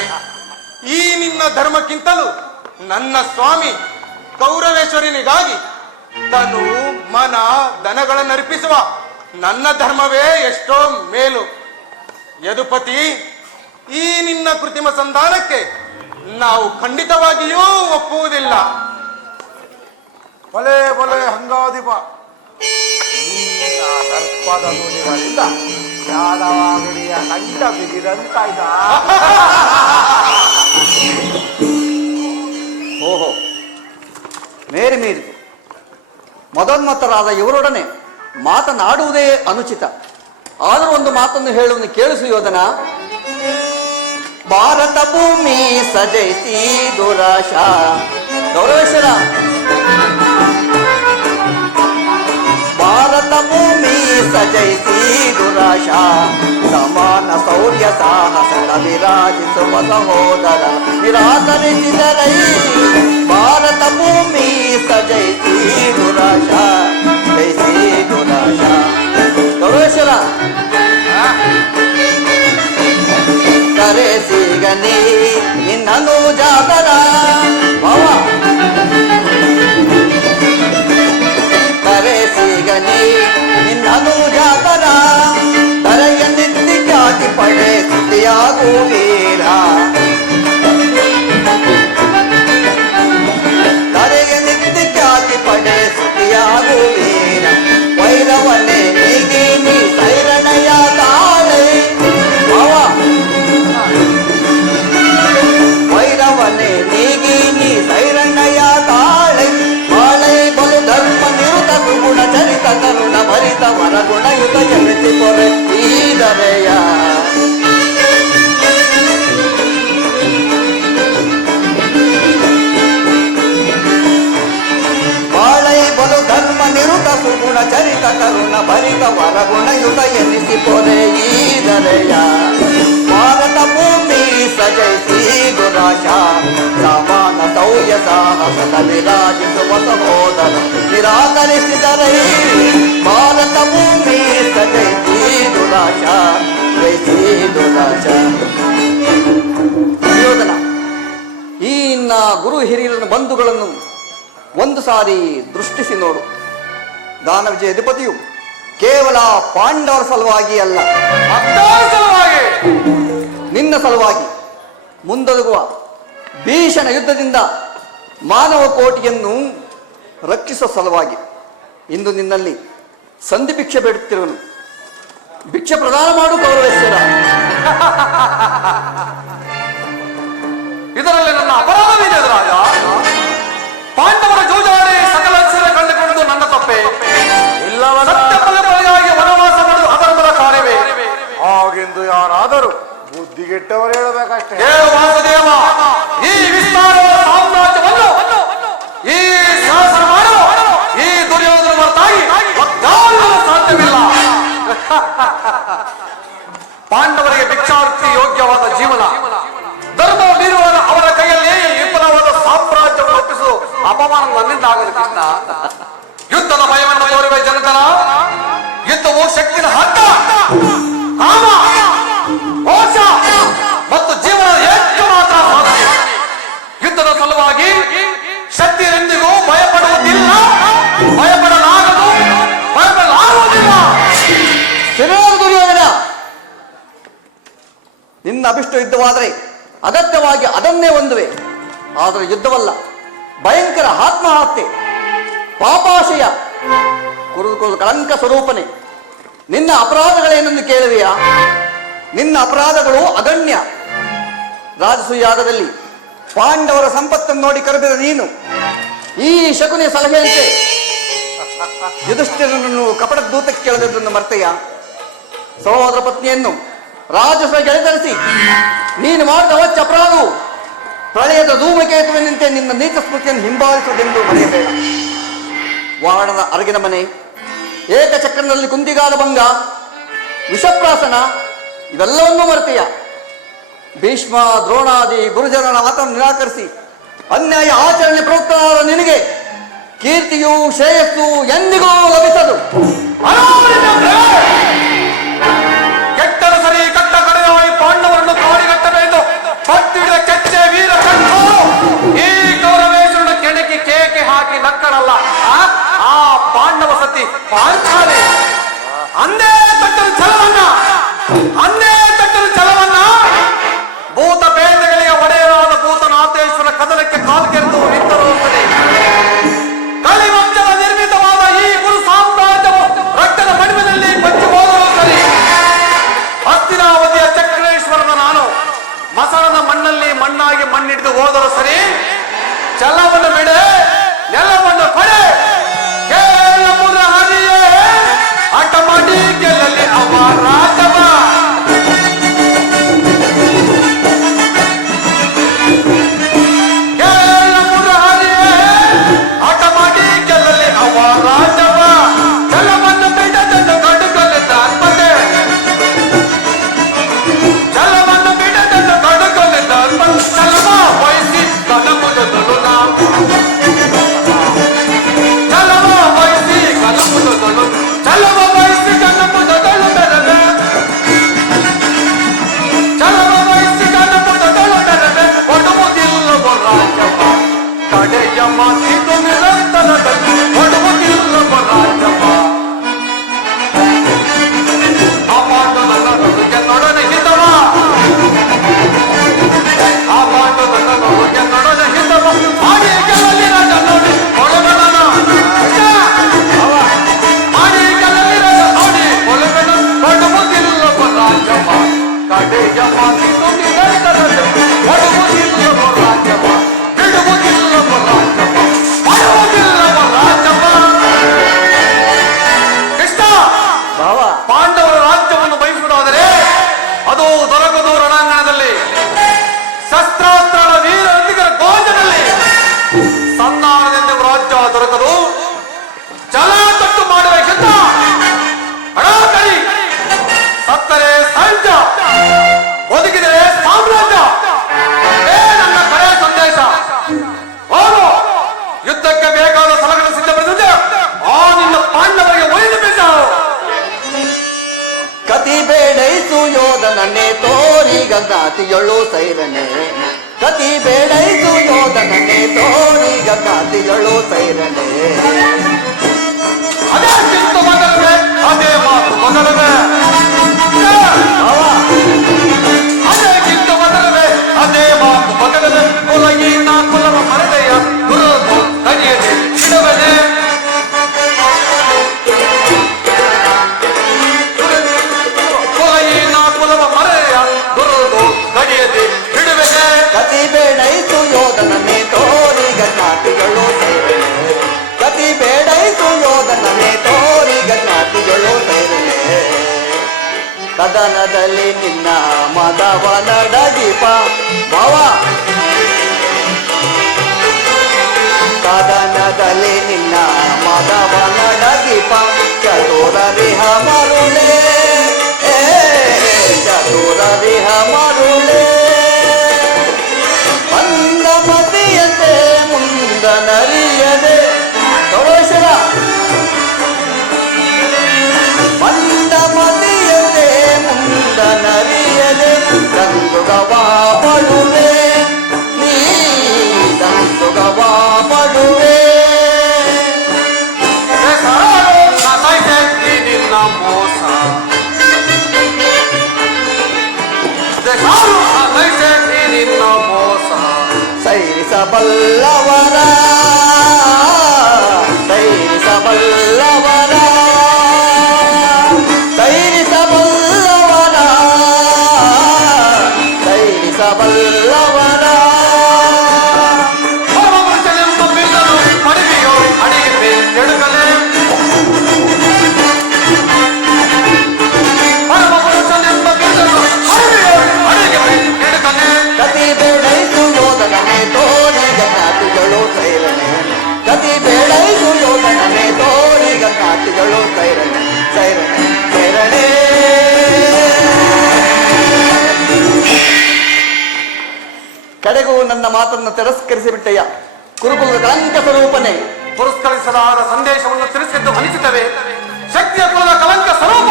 ಈ ನಿನ್ನ ಧರ್ಮಕ್ಕಿಂತಲೂ ನನ್ನ ಸ್ವಾಮಿ ಕೌರವೇಶ್ವರನಿಗಾಗಿ ತನು ಮನ ದನಗಳನ್ನು ಅರ್ಪಿಸುವ ನನ್ನ ಧರ್ಮವೇ ಎಷ್ಟೋ ಮೇಲು. ಯದುಪತಿ, ಈ ನಿನ್ನ ಕೃತಿಮ ಸಂಧಾನಕ್ಕೆ ನಾವು ಖಂಡಿತವಾಗಿಯೂ ಒಪ್ಪುವುದಿಲ್ಲ. ಬಲೆ ಬಲೆ ಹಂಗಾದಿಪ ಸರ್ಪದ ನುಡಿಗಳಿಂದ ಯಾದವಾಗಡಿಯ ಕಂಠ ಬಿಗಿದಂತಾಯ್ತ. ಓಹೋ, ಮೇರಿ ಮೀರಿತು. ಮದೋನ್ಮತ್ತರಾದ ಇವರೊಡನೆ ಮಾತನಾಡುವುದೇ ಅನುಚಿತ. ಆದರೂ ಒಂದು ಮಾತನ್ನು ಹೇಳುವುದು ಕೇಳಿಸು ಯೋಧನ. ಭಾರತ ಭೂಮಿ ಸಜೈತಿ ದುರಾಶಾ. ಗೌರವೇಶ್ವರ, ಭಾರತ ಭೂಮಿ ಸಜೈತಿ ದುರಾಶಾ, ಸಮಾನ ಶೌರ್ಯ ಸಾಹಸ ವಿರಾಜಿಸುವ ಸಹೋದರ ನಿರಾಕರಿಸಿದರೈ. ಭಾರತ ಭೂಮಿ ಸಜೈತಿ ದುರಾಶಾ, ಜೈಸಿ ದುರಾಶಾ. ಗೌರವೇಶ್ವರ, ಕರೆಸಿಗನಿ ನಿನ್ನನು ಜಾಗರ ಭಾವ. ಕರೆಸಿಗನಿ ನಿನ್ನನು ಜಾಗರ, ತರೆಯ ನಿತ್ಯ ಖ್ಯಾತಿ ಪಡೆ ಸುದ್ದಿಯಾಗು ವೀರ. ತರೆಯ ನಿತ್ಯ ಖ್ಯಾತಿ ಪಡೆ ಸುದ್ದಿಯಾಗು ವೀರ. ವೈರವನ್ನೇ ನೀಗಿ ನೀ ಸೈರಣಯ ತಾಳೆ ಭಾವ. ವೈರವನ್ನೇ ನೀಗಿ ನೀ ಸೈರಣಯ ತಾಳೆ. ಬಾಳೆ ಬಲು ಧರ್ಮ ನಿರುತ ಸುಗುಣ ಚರಿತ ಕರುಣ ಭರಿತ ವರಗುಣಯುತ ಎನಿಸಿ ಪೊರೆ ಈದರೆಯ. ಬಾಳೈ ಬಲು ಧರ್ಮ ನಿರುತ ಸುಗುಣ ಚರಿತ ಕರುಣ ಭರಿತ ವರಗುಣಯುತ ಎನಿಸಿ ಪೊರೆ ಈದರೆಯ. ಭಾರತ ಭೂಮಿ ಸಜೈಸಿ ದುರಾಶಾ, ಸಮಾನ ಶೌರ್ಯ ಸಾಹಸ ವಿರಾಜಿಸುವ ಸಹೋದರ ನಿರಾಕರಿಸಿದರೈ. ಭಾರತ ಭೂಮಿ ಸಜೈಸಿ ದುರಾಶಾ, ಜೈಸಿ ದುರಾಶಾ. ಯೋಧನ, ಈ ಇನ್ನ ಗುರು ಹಿರಿಯರನ್ನು ಬಂಧುಗಳನ್ನು ಒಂದು ಸಾರಿ ದೃಷ್ಟಿಸಿ ನೋಡು. ದಾನ ವಿಜಯ ಅಧಿಪತಿಯು ಕೇವಲ ಪಾಂಡವರ ಸಲುವಾಗಿ ಅಲ್ಲ, ಸಲುವಾಗಿ, ನಿನ್ನ ಸಲುವಾಗಿ ಮುಂದೊದಗುವ ಭೀಷಣ ಯುದ್ಧದಿಂದ ಮಾನವ ಕೋಟಿಯನ್ನು ರಕ್ಷಿಸುವ ಸಲುವಾಗಿ ಇಂದು ನಿನ್ನಲ್ಲಿ ಸಂಧಿ ಭಿಕ್ಷೆ ಬೇಡುತ್ತಿರುವನು. ಭಿಕ್ಷೆ ಪ್ರದಾನ ಮಾಡು ಗೌರವೇಶ್ವರ. ಇದರಲ್ಲಿ ನನ್ನ ಅಪರಾಧವಿದೆ ರಾಜ. ಪಾಂಡವರ ಜೂಜಾಡಿ ಸಕಲ ಅಕ್ಷರ ಕಂಡುಕೊಂಡು ನನ್ನ ತಪ್ಪೆ ಇಲ್ಲವ. ಸತ್ಯ ಫಲಗಳಿಗಾಗಿ ವನವಾಸ ಮಾಡುವುದು ಅಧರ್ಮದ ಕಾರ್ಯವೇ. ಹಾಗೆಂದು ಯಾರಾದರೂ ಬುದ್ಧಿಗೆಟ್ಟವರು ಹೇಳಬೇಕಷ್ಟೇ. ಕೇಳು ವಾಸುದೇವ, ಈ ವಿಸ್ತಾರವಾದ ಸಾಮ್ರಾಜ್ಯವನ್ನು ಈ ಶಾಸನ ಮಾಡು ಈ ದುರ್ಯೋಧನ ಹೊರತಾಗಿ ಮತ್ತಾರಿಗೂ ಸಾಧ್ಯವಿಲ್ಲ. ಪಾಂಡವರಿಗೆ ಭಿಕ್ಷಾರ್ಥಿ ಯೋಗ್ಯವಾದ ಜೀವನ, ಧರ್ಮ ಮೀರುವಾಗ ಅವರ ಕೈಯಲ್ಲಿ ವಿಫಲವಾದ ಸಾಮ್ರಾಜ್ಯವನ್ನು ಒಪ್ಪಿಸುವುದು ಅಪಮಾನ ನನ್ನಿಂದ ಆಗದು ಕೃಷ್ಣ. ಯುದ್ಧದ ಭಯವನ್ನು ತೋರುವ ಜನತರ ಯುದ್ಧವು ಶಕ್ತಿಯ ಹಕ್ಕ, ಕಾಮ, ಮೋಸ ಮತ್ತು ಜೀವನದ ಹೆಚ್ಚು ಮಾತ್ರ ಸಾಧನೆ. ಯುದ್ಧದ ಸಲುವಾಗಿ ಶಕ್ತಿಯೆಂದಿಗೂ ಭಯಪಡುವುದಿಲ್ಲ, ಭಯಪಡಲಾಗದು, ಭಯಪಡಲಾಗುವುದಿಲ್ಲ. ದುರ್ಯೋಧನ, ನಿನ್ನ ಅಭಿಷ್ಟ ಯುದ್ಧವಾದರೆ ಅಗತ್ಯವಾಗಿ ಅದನ್ನೇ ಹೊಂದುವೆ. ಆದರೆ ಯುದ್ಧವಲ್ಲ, ಭಯಂಕರ ಆತ್ಮಹತ್ಯೆ, ಪಾಪಾಶಯ, ಕುರುದು ಕಳಂಕ ಸ್ವರೂಪನೆ. ನಿನ್ನ ಅಪರಾಧಗಳೇನೆಂದು ಕೇಳುವೆಯಾ? ನಿನ್ನ ಅಪರಾಧಗಳು ಅಗಣ್ಯ. ರಾಜಸೂಯಾಗದಲ್ಲಿ ಪಾಂಡವರ ಸಂಪತ್ತನ್ನು ನೋಡಿ ಕರೆದಿದ ನೀನು ಈ ಶಕುನಿಯ ಸಲಹೆಯಂತೆ ಯುಧಿಷ್ಠಿರನನ್ನು ಕಪಟ ದೂತಕ್ಕೆ ಕೇಳದನ್ನು ಮರ್ತೆಯ. ಸಹೋದರ ಪತ್ನಿಯನ್ನು ರಾಜಸಭೆಗೆ ಎಳೆದರಿಸಿ ನೀನು ಮಾಡಿದ ಅವಚ್ಚ ಅಪರಾಧವು ಪ್ರಳಯದ ಧೂಮಕೇತುವಿನಂತೆ ನಿನ್ನ ನೀಚ ಸ್ಮೃತಿಯನ್ನು ಹಿಂಬಾಲಿಸುವುದೆಂದು ಮರೆಯಬೇಡ. ವಾರಣದ ಅರಗಿನ ಮನೆ, ಏಕಚಕ್ರನಲ್ಲಿ ಕುಂದಿಗಾದ ಭಂಗ, ವಿಷಪ್ರಾಸನ ಇವೆಲ್ಲವನ್ನೂ ಮರೆತೆಯ. ಭೀಷ್ಮ ದ್ರೋಣಾದಿ ಗುರುಜನರ ಮಾತನ್ನು ನಿರಾಕರಿಸಿ ಅನ್ಯಾಯ ಆಚರಣೆ ಪ್ರವೃತ್ತರಾದ ನಿನಗೆ ಕೀರ್ತಿಯು ಶ್ರೇಯಸ್ಸು ಎಂದಿಗೂ ಲಭಿಸದು. ಕೆಟ್ಟದ ಸರಿ ಕಟ್ಟ ಕಡೆಯಾಗಿ ಪಾಂಡವರನ್ನು ಕಾಡಿಗಟ್ಟಬೇಕು. ಭಕ್ತಿಯ ಕೆಚ್ಚೆ ವೀರ ಕಂಡು ಈ ಗೌರವೇಶ್ವರನ ಕೆಣಕಿ ಕೇಕೆ ಹಾಕಿ ನಕ್ಕಡಲ್ಲ ಆ ಪಾಂಡವ ಸತಿ ಪಾಂಚಾಲೆ. ಅಂದೇ ತಟ್ಟಲು ಛಲವನ್ನ ಭೂತ ಪೇದಗಳಿಗೆ ಒಡೆಯರಾದ ಭೂತನ ಮಾತಿತು ನಿರಂತರದಲ್ಲಿ ಕೊಡುವುದಿಲ್ಲವ ರಾಜ್ಯವ. ಆ ಪಾಂಡು ನನ್ನ ನೊಡನೆ ಹಿತವ, ಆ ಪಾಂಡು ನನ್ನ ನೊಡನೆ ಹಿತವ. ಹಾಗೆ ಗೆಲ್ಲಲಿ ರಾಜ ನೋಡಿ ಕೊಡಬೇಡನ, ಹಾಗೆ ಗೆಲ್ಲಲಿ ರಾಜ ನೋಡಿ ಕೊಡಬೇಡ, ಕೊಡುವುದಿಲ್ಲವ ರಾಜ್ಯವ. ಕಡೆಯ ಮಾತಿತು ನಿರಂತರದಲ್ಲಿ ಕೊಡುವುದಿಲ್ಲವ ರಾಜ್ಯವ, ಬಿಡುವುದಿಲ್ಲವ ರಾಜ್ಯವ, ಮಾಡುವುದಿಲ್ಲವ ರಾಜ್ಯವ. ಕೃಷ್ಣ, ಭಾವ, ಪಾಂಡವರ ರಾಜ್ಯವನ್ನು ಬಯಸುವುದಾದರೆ ಅದು ದೊರಕದು ರಣಾಂಗಣದಲ್ಲಿ, ಶಸ್ತ್ರಾಸ್ತ್ರಗಳ ವೀರರ ಗೋಜದಲ್ಲಿ. ಸಂಧಾನದಿಂದ ರಾಜ್ಯ ದೊರಕದು, ಜಲ ತಟ್ಟು ಮಾಡಬೇಕೆಂದ ಹಣಾಕರಿ. ಸತ್ತರೆ ಸಂಜ, ಬದುಕಿದರೆ ಸಾಮ್ರಾಜ್ಯ. ನನ್ನ ಕಡೆ ಸಂದೇಶ. ಹೋಗು, ಯುದ್ಧಕ್ಕೆ ಬೇಕಾದ ಸ್ಥಳಗಳನ್ನು ಸಿದ್ಧಪಡಿಸಿದ್ದೆ ಆ ನಿನ್ನ ಪಾಂಡವರಿಗೆ ಒಯ್ದು ಬೀಸ. ಕತಿ ಬೇಡೈಸು ಯೋಧನನ್ನೇ ತೋರಿಗ ಗಾತಿಯೊಳು ಸೈರನೆ. ಕತಿ ಬೇಡೈಸು ಯೋಧನನ್ನೇ ತೋರಿಗ ಗಾತಿಯೊಳು ಸೈರನೆ. ಅದೇ ಕಿತ್ತು ಮಗಲವೇ, ಅದೇ ಮಾತು ಮಗಲವೇ. ಅದೇ ಕಿತ್ತು ಮಗಲವೇ, ಅದೇ ಮಾತು ಮಗಲವೇ. ಕುಲಗೀನ ಕುಲವ ಮರದೆಯ ಗುರುದು ಕಡಿಯದೆ ಬಿಡವದೆ. ಕುಲಗೀನ ಕುಲವ ಮರೆಯ ಗುರುದು ಕಡಿಯದೆ ಬಿಡುವೆದೆ. ಕತಿ ಬೇಡೈಸು ಯೋಧನನ್ನೇ ತೋರಿಗ ಗಾತಿಯೊಳು ಸೈರನೆ. ಕತಿ ಬೇಡೈಸು ಯೋಧನನ್ನೇ ತೋರಿಗ ಗಾತಿಯೊಳು ಸೈರನೆ. ಕದನದಲ್ಲಿ ನಿನ್ನ ಮದವ ನಡಗಿಪ ಭಾವ, ಕದನದಲ್ಲಿ ನಿನ್ನ ಮದವ ನಡಗಿಪ. ಚತುರರಿಹ ಮರುಳೆ, ಚತುರರಿಹ ಮರುಳೆ. ಮಂದ ಮತಿಯತೆ ಮುಂದನರಿಯದೆ ತೊಡೋಶರ. ಮಂದ ಮತಿಯತೆ ಮುಂದನರಿಯದೆ ದಂದುಗವಾ ಪಡುವೆ, ನೀ ದಂದುಗವಾ ಪಡುವೆ. ನಿನ್ನ ಮೋಸ ನಿನ್ನ ಮೋಸ ಸೈರಿಸಬಲ್ಲವರ, ಸೈರಿಸಬಲ್ಲವರ, ಸೈರಿಸಬಲ್ಲವರ, ಸೈರಿಸಬಲ್ಲವರ. ಪರಮಪುರುಷನೆಂಬ ಬಿಲ್ಲನು ಪಡೆದಿಯೋ ಅಡಿಗೆ ಕೆಡುಕಲೆ. ಪರಮಪುರುಷನೆಂಬ ಬಿಲ್ಲನು ಪಡೆದಿಯೋ ಅಡಿಗೆ ಕೆಡುಕಲೆ. ಕತಿ ಬೇಡೈಸು ಯೋಧನನೆ ತೋರಿಗ ಜ್ಞಾತಿಗಳು ಸೈರನೆ. ಕತಿ ಬೇಡೈಸು ಯೋಧನನೆ ತೋರಿಗ ಜ್ಞಾತಿಗಳು ಸೈರನೆ, ಸೈರನೆ, ಸೈರನೆ. ಕಡೆಗೂ ನನ್ನ ಮಾತನ್ನು ತಿರಸ್ಕರಿಸಿಬಿಟ್ಟೆಯ ಕುರುಕುಲದ ಕಳಂಕ ಸ್ವರೂಪನೇ. ಪುರಸ್ಕರಿಸಲಾದ ಸಂದೇಶವನ್ನು ತಿಳಿಸಿದ್ದು ಫಲಿಸುತ್ತವೆ. ಶಕ್ತಿಯ ಕುಲದ ಕಲಂಕ ಸ್ವರೂಪ.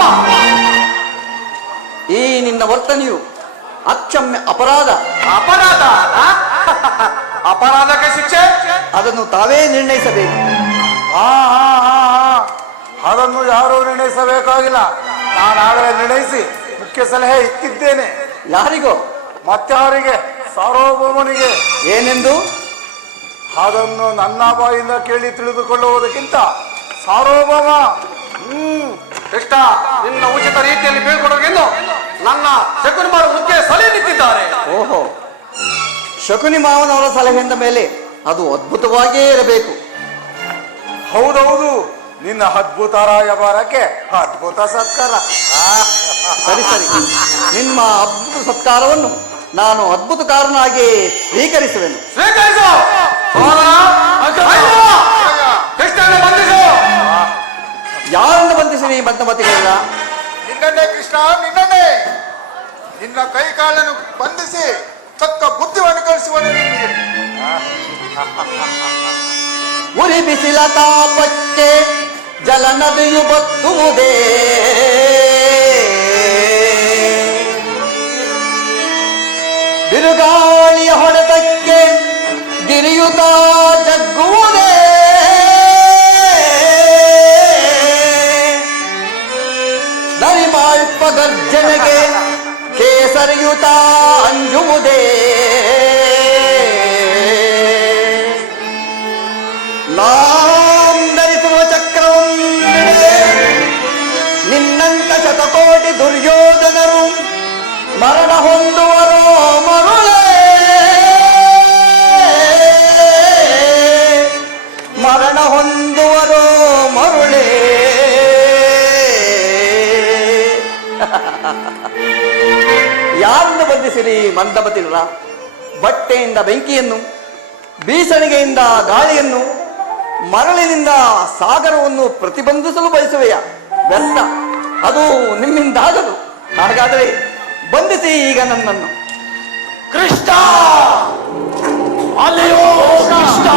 ಈ ನಿನ್ನ ವರ್ತನೆಯು ಅಕ್ಷಮ್ಯ ಅಪರಾಧ. ಅಪರಾಧ? ಅಪರಾಧಕ್ಕೆ ಶಿಕ್ಷೆ ಅದನ್ನು ತಾವೇ ನಿರ್ಣಯಿಸಬೇಕು. ಅದನ್ನು ಯಾರೂ ನಿರ್ಣಯಿಸಬೇಕಾಗಿಲ್ಲ. ನಾನು ಆಗಲೇ ನಿರ್ಣಯಿಸಿ ಮುಖ್ಯ ಸಲಹೆ ಇತ್ತಿದ್ದೇನೆ. ಯಾರಿಗೋ? ಮತ್ತಾರಿಗೆ? ಸಾರ್ವಭೌಮನಿಗೆ. ಏನೆಂದು? ಅದನ್ನು ನನ್ನ ಬಾಯಿಂದ ಕೇಳಿ ತಿಳಿದುಕೊಳ್ಳುವುದಕ್ಕಿಂತ ಸಾರ್ವಭೌಮ. ಕೃಷ್ಣ, ನಿನ್ನ ಉಚಿತ ರೀತಿಯಲ್ಲಿ ಬೀಳ್ಕೊಡೋಕೆಂದು ನನ್ನ ಶಕುನಿಮಾರು ಮುಖ್ಯ ಸಲಹೆ ನಿಂತಿದ್ದಾರೆ. ಓಹೋ, ಶಕುನಿ ಮಾವನವರ ಸಲಹೆಯಿಂದ ಮೇಲೆ ಅದು ಅದ್ಭುತವಾಗಿಯೇ ಇರಬೇಕು. ಹೌದೌದು, ನಿನ್ನ ಅದ್ಭುತ ರಾಯಭಾರಕ್ಕೆ ಅದ್ಭುತ ಸತ್ಕಾರ. ಸರಿ ಸರಿ, ನಿಮ್ಮ ಅದ್ಭುತ ಸತ್ಕಾರವನ್ನು ನಾನು ಅದ್ಭುತಕಾರನಾಗಿ ಸ್ವೀಕರಿಸುವೆನು. ಸ್ವೀಕರಿಸು. ಕೃಷ್ಣನ ಬಂಧಿಸು. ಯಾರನ್ನು ಬಂಧಿಸಿ ಬದ್ಧಮತಿಗಳಿಲ್ಲ? ನಿನ್ನನ್ನೇ ಕೃಷ್ಣ, ನಿನ್ನನ್ನೇ. ನಿನ್ನ ಕೈ ಕಾಲನ್ನು ಬಂಧಿಸಿ ತಕ್ಕ ಬುದ್ಧಿವನ್ನು ಕಲಿಸುವನು ನಿನಗೆ. ಉರಿ ಬಿಸಿಲ ತಾಪಕ್ಕೆ ಜಲ ನದಿಯು ಬತ್ತುವುದೇ, ಬಿರುಗಾಳಿಯ ಹೊಡೆತಕ್ಕೆ ಗಿರಿಯುತ ಜಗ್ಗುವುದೇ ದರಿಮಾಳ್ಪ ಗರ್ಜನೆಗೆ ಕೇಸರಿಯುತ ಅಂಜುವುದೇ ನಾಂ ಧರಿಸಿರುವ ಚಕ್ರವೊಂದಿದೆ ನಿನ್ನಂತ ಶತಕೋಟಿ ದುರ್ಯೋಧನರು ಮರಣ ಹೊಂದುವರೋ ಮರುಳೇ ಮರಣ ಹೊಂದುವರೋ ಮರುಳೇ ಯಾರನ್ನು ಬಂಧಿಸಿರಿ ಮಂದಮತಿಗಳ ಬಟ್ಟೆಯಿಂದ ಬೆಂಕಿಯನ್ನು ಬೀಸಣಿಗೆಯಿಂದ ಗಾಳಿಯನ್ನು ಮರಳಿನಿಂದ ಸಾಗರವನ್ನು ಪ್ರತಿಬಂಧಿಸಲು ಬಯಸುವೆಯ ವ್ಯರ್ಥ ಅದು ನಿಮ್ಮಿಂದಾಗದು ಹಾಗಾದರೆ ಬಂಧಿಸಿ ಈಗ ನನ್ನನ್ನು ಕೃಷ್ಣ ಅಲ್ಲಿಯೋ ಕೃಷ್ಣ